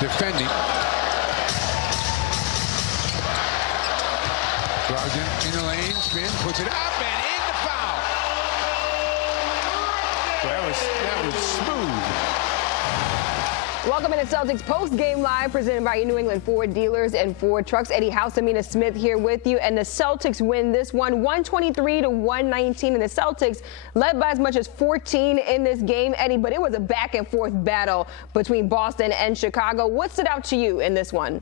defending. Brogdon in the lane, spin, puts it up, and in the foul. That was smooth. Welcome into Celtics post-game live presented by your New England Ford dealers and Ford trucks. Eddie House, Amina Smith here with you. And the Celtics win this one 123-119. And the Celtics led by as much as 14 in this game, Eddie. But it was a back-and-forth battle between Boston and Chicago. What stood out to you in this one?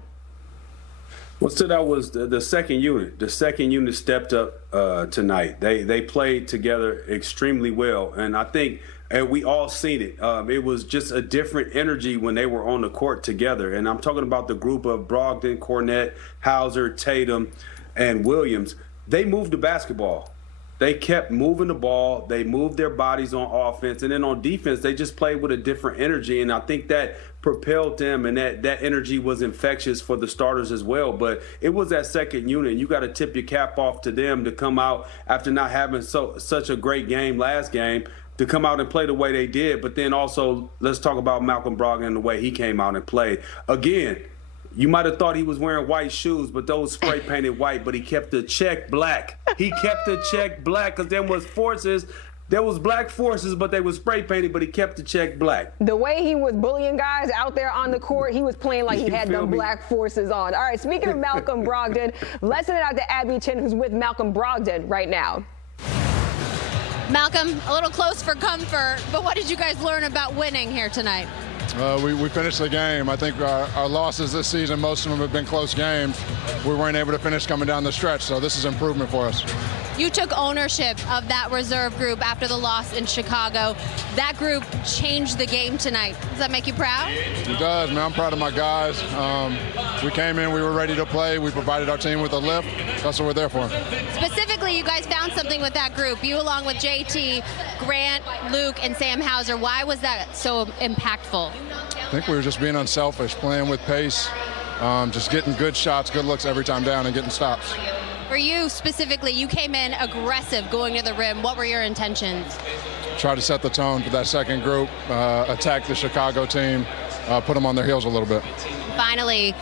What stood out was the second unit. The second unit stepped up tonight. They played together extremely well. And I think we all seen it. It was just a different energy when they were on the court together. And I'm talking about the group of Brogdon, Cornette, Hauser, Tatum, and Williams. They moved the basketball. They kept moving the ball. They moved their bodies on offense. And then on defense, they just played with a different energy. And I think that propelled them, and that energy was infectious for the starters as well. But it was that second unit. You got to tip your cap off to them to come out after not having such a great game last game, to come out and play the way they did. But then also, let's talk about Malcolm Brogdon and the way he came out and played. Again, you might have thought he was wearing white shoes, but those spray painted white, but he kept the check black. He kept the check black because there was forces. There was black forces, but they were spray painted, but he kept the check black. The way he was bullying guys out there on the court, he was playing like he had them black forces on. All right, speaking of Malcolm Brogdon, let's send it out to Abby Chin, who's with Malcolm Brogdon right now. Malcolm, a little close for comfort, but what did you guys learn about winning here tonight? We finished the game. I think our losses this season, most of them have been close games. We weren't able to finish coming down the stretch, so this is improvement for us. You took ownership of that reserve group after the loss in Chicago. That group changed the game tonight. Does that make you proud? It does, man. I'm proud of my guys. We came in, we were ready to play. We provided our team with a lift. That's what we're there for. Specifically, you guys found something with that group. You along with JT, Grant, Luke, and Sam Hauser. Why was that so impactful? I think we were just being unselfish, playing with pace, just getting good shots, good looks every time down and getting stops. For you specifically, you came in aggressive going to the rim. What were your intentions? Try to set the tone for that second group, attack the Chicago team, put them on their heels a little bit. Finally,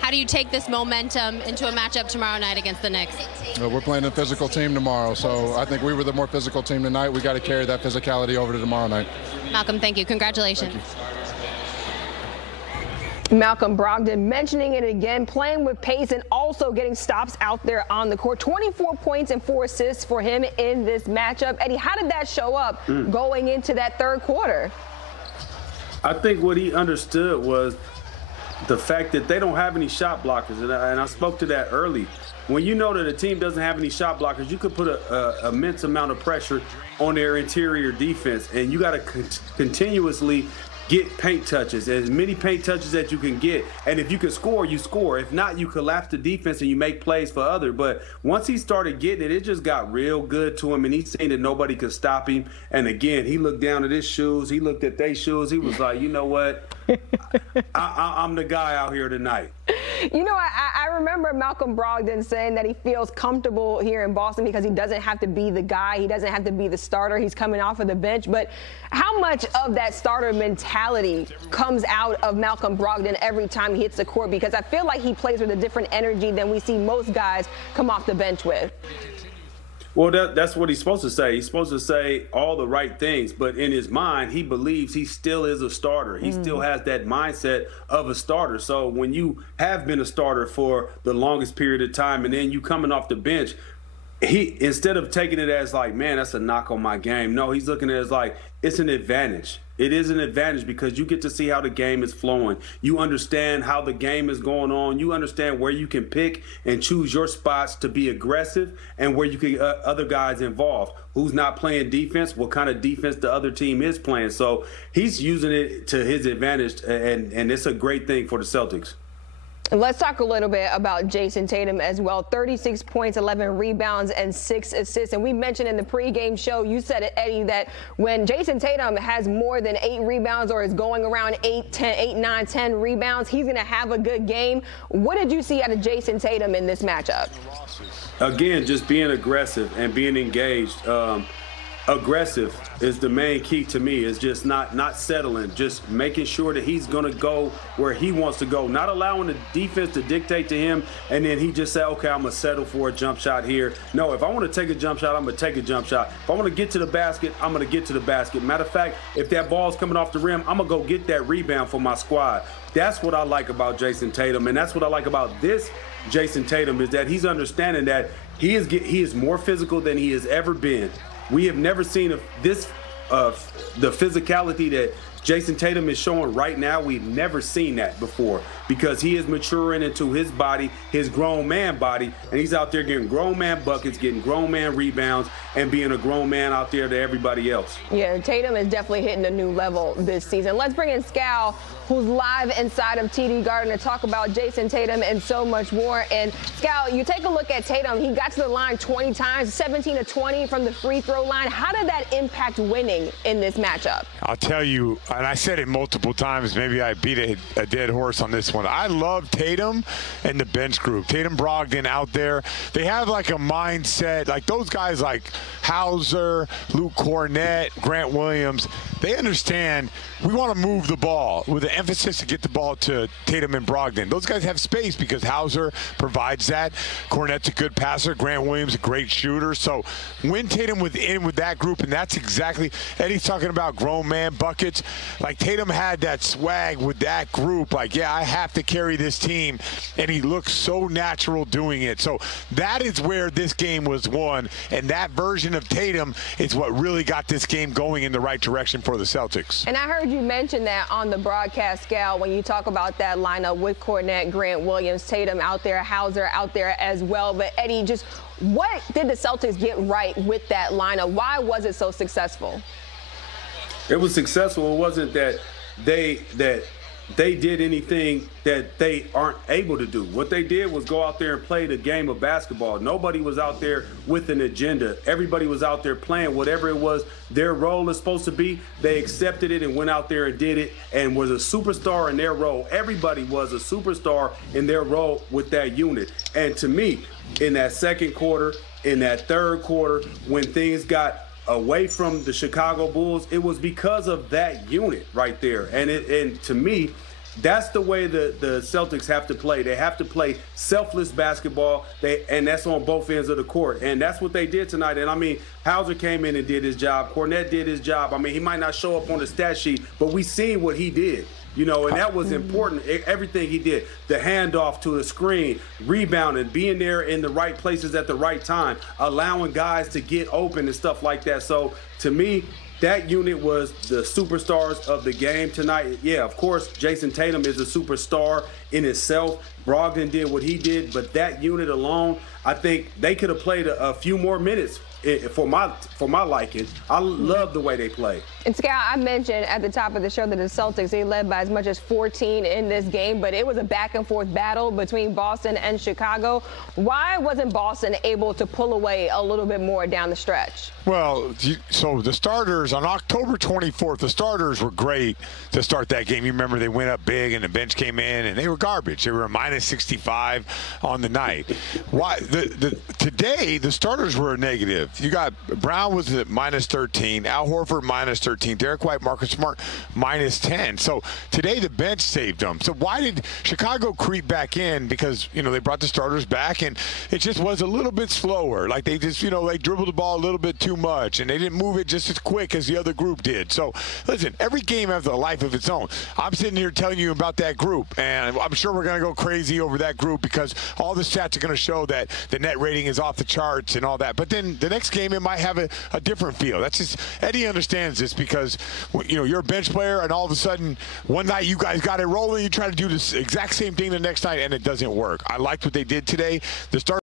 how do you take this momentum into a matchup tomorrow night against the Knicks? We're playing a physical team tomorrow, so I think we were the more physical team tonight. We got to carry that physicality over to tomorrow night. Malcolm, thank you. Congratulations. Thank you. Malcolm Brogdon mentioning it again, playing with pace and also getting stops out there on the court. 24 points and 4 assists for him in this matchup. Eddie, how did that show up going into that third quarter? I think what he understood was the fact that they don't have any shot blockers, and I spoke to that early. When you know that a team doesn't have any shot blockers, you could put an immense amount of pressure on their interior defense, and you got to continuously get paint touches, as many paint touches that you can get. And if you can score, you score. If not, you collapse the defense and you make plays for others. But once he started getting it, it just got real good to him, and he's seen that nobody could stop him. And again, he looked down at his shoes. He looked at their shoes. He was like, you know what? I'm the guy out here tonight. You know, I remember Malcolm Brogdon saying that he feels comfortable here in Boston because he doesn't have to be the guy. He doesn't have to be the starter. He's coming off of the bench. But how much of that starter mentality comes out of Malcolm Brogdon every time he hits the court? Because I feel like he plays with a different energy than we see most guys come off the bench with. Well, that's what he's supposed to say. He's supposed to say all the right things, but in his mind, he believes he still is a starter. He still has that mindset of a starter. So when you have been a starter for the longest period of time and then you coming off the bench, he, instead of taking it as like, man, that's a knock on my game. No, he's looking at it as like, it's an advantage. It is an advantage because you get to see how the game is flowing. You understand how the game is going on. You understand where you can pick and choose your spots to be aggressive and where you can get other guys involved. Who's not playing defense, what kind of defense the other team is playing. So he's using it to his advantage, and it's a great thing for the Celtics. Let's talk a little bit about Jason Tatum as well. 36 points, 11 rebounds, and 6 assists. And we mentioned in the pregame show, you said it, Eddie, that when Jason Tatum has more than 8 rebounds or is going around 8, 9, 10 rebounds, he's going to have a good game. What did you see out of Jason Tatum in this matchup? Again, just being aggressive and being engaged. aggressive is the main key to me. Is just not settling, just making sure that he's going to go where he wants to go, not allowing the defense to dictate to him, and then he just say, okay, I'm going to settle for a jump shot here. No, if I want to take a jump shot, I'm going to take a jump shot. If I want to get to the basket, I'm going to get to the basket. Matter of fact, if that ball's coming off the rim, I'm going to go get that rebound for my squad. That's what I like about Jason Tatum, and that's what I like about this Jason Tatum, is that he's understanding that he is more physical than he has ever been. We have never seen the physicality that Jason Tatum is showing right now. We've never seen that before, because he is maturing into his body, his grown man body, and he's out there getting grown man buckets, getting grown man rebounds, and being a grown man out there to everybody else. Yeah, Tatum is definitely hitting a new level this season. Let's bring in Scal, who's live inside of TD Garden to talk about Jason Tatum and so much more. And Scal, you take a look at Tatum. He got to the line 20 times, 17 of 20 from the free throw line. How did that impact winning in this matchup? I'll tell you, and I said it multiple times, maybe I beat a dead horse on this one. I love Tatum and the bench group. Tatum, Brogdon out there. They have like a mindset, like those guys like Hauser, Luke Cornett, Grant Williams, they understand we want to move the ball with an emphasis to get the ball to Tatum and Brogdon. Those guys have space because Hauser provides that. Cornett's a good passer. Grant Williams a great shooter. So when Tatum within with that group, and that's exactly, Eddie's talking about grown man buckets. Like Tatum had that swag with that group. Like, yeah, I have to carry this team. And he looks so natural doing it. So that is where this game was won. And that version of Tatum is what really got this game going in the right direction for the Celtics. And I heard you mention that on the broadcast, Scal, when you talk about that lineup with Cornett, Grant Williams, Tatum out there, Hauser out there as well. But Eddie, just what did the Celtics get right with that lineup? Why was it so successful? It was successful. It wasn't that they did anything that they aren't able to do. What they did was go out there and play the game of basketball. Nobody was out there with an agenda. Everybody was out there playing whatever it was their role is supposed to be. They accepted it and went out there and did it and was a superstar in their role. Everybody was a superstar in their role with that unit. And to me, in that second quarter, in that third quarter, when things got away from the Chicago Bulls, it was because of that unit right there. And to me, that's the way the Celtics have to play. They have to play selfless basketball, and that's on both ends of the court. And that's what they did tonight. And, I mean, Hauser came in and did his job. Cornett did his job. I mean, he might not show up on the stat sheet, but we seen what he did. You know, and that was important, everything he did. The handoff to the screen, rebounding, being there in the right places at the right time, allowing guys to get open and stuff like that. So, to me, that unit was the superstars of the game tonight. Yeah, of course, Jason Tatum is a superstar in itself. Brogdon did what he did, but that unit alone, I think they could have played a few more minutes for my liking. I love the way they play. And Scal, I mentioned at the top of the show that the Celtics, they led by as much as 14 in this game, but it was a back and forth battle between Boston and Chicago. Why wasn't Boston able to pull away a little bit more down the stretch? Well, so the starters on October 24th, the starters were great to start that game. You remember they went up big and the bench came in and they were garbage. They were a minus 65 on the night. Why? Today, the starters were a negative. You got Brown was at minus 13, Al Horford minus 13, Derek White, Marcus Smart minus 10. So today the bench saved them. So why did Chicago creep back in? Because, you know, they brought the starters back and it just was a little bit slower. Like they just, you know, they dribbled the ball a little bit too much and they didn't move it just as quick as the other group did. So listen, every game has a life of its own. I'm sitting here telling you about that group, and I'm sure we're going to go crazy over that group because all the stats are going to show that the net rating is off the charts and all that. But then the next game it might have a different feel. That's just, Eddie understands this because, you know, you're a bench player and all of a sudden one night you guys got it rolling, you try to do this exact same thing the next night and it doesn't work. I liked what they did today. The start